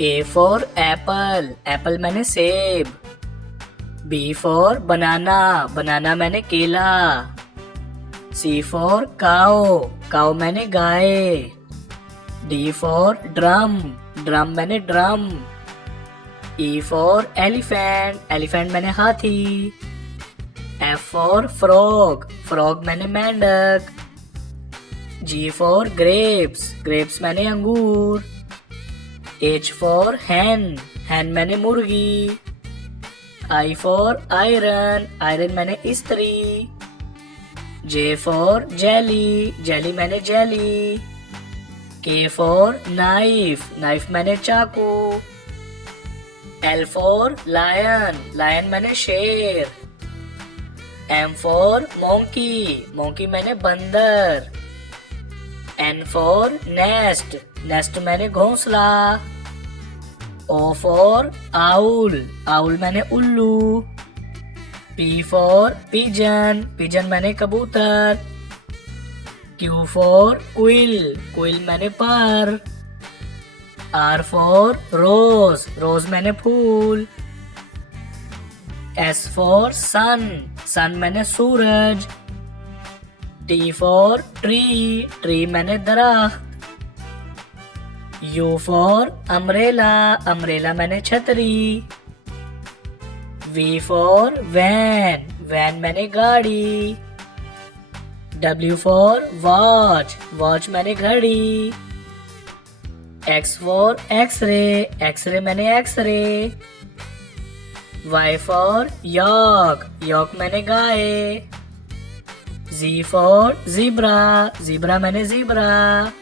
A for apple, apple मैंने सेब. B for banana, banana मैंने केला. C for cow, cow मैंने गाय. D for drum, drum मैंने drum. E for elephant, elephant मैंने हाथी. F for frog, frog मैंने मेंढक. G for grapes, grapes मैंने अंगूर. H for hen, hen मैंने मुर्गी. I for iron, iron मैंने इस्त्री. J for jelly, jelly मैंने jelly. K for knife, knife मैंने चाकू. L for lion, lion मैंने शेर. M for monkey, monkey मैंने बंदर. N for nest, nest मैंने घोंसला. O for owl, owl मैंने उल्लू. P for pigeon, pigeon मैंने कबूतर. Q for quill, quill मैंने पर. R for rose, rose मैंने फूल. S for sun, sun मैंने सूरज. T for tree, tree मैंने दरख्त. U for umbrella, umbrella मैंने छतरी. V for van, van मैंने गाड़ी. W for watch, watch मैंने घड़ी. X for x-ray, x-ray मैंने x-ray. Y for yak, yak मैंने गाय. Z for zebra, zebra मैंने zebra.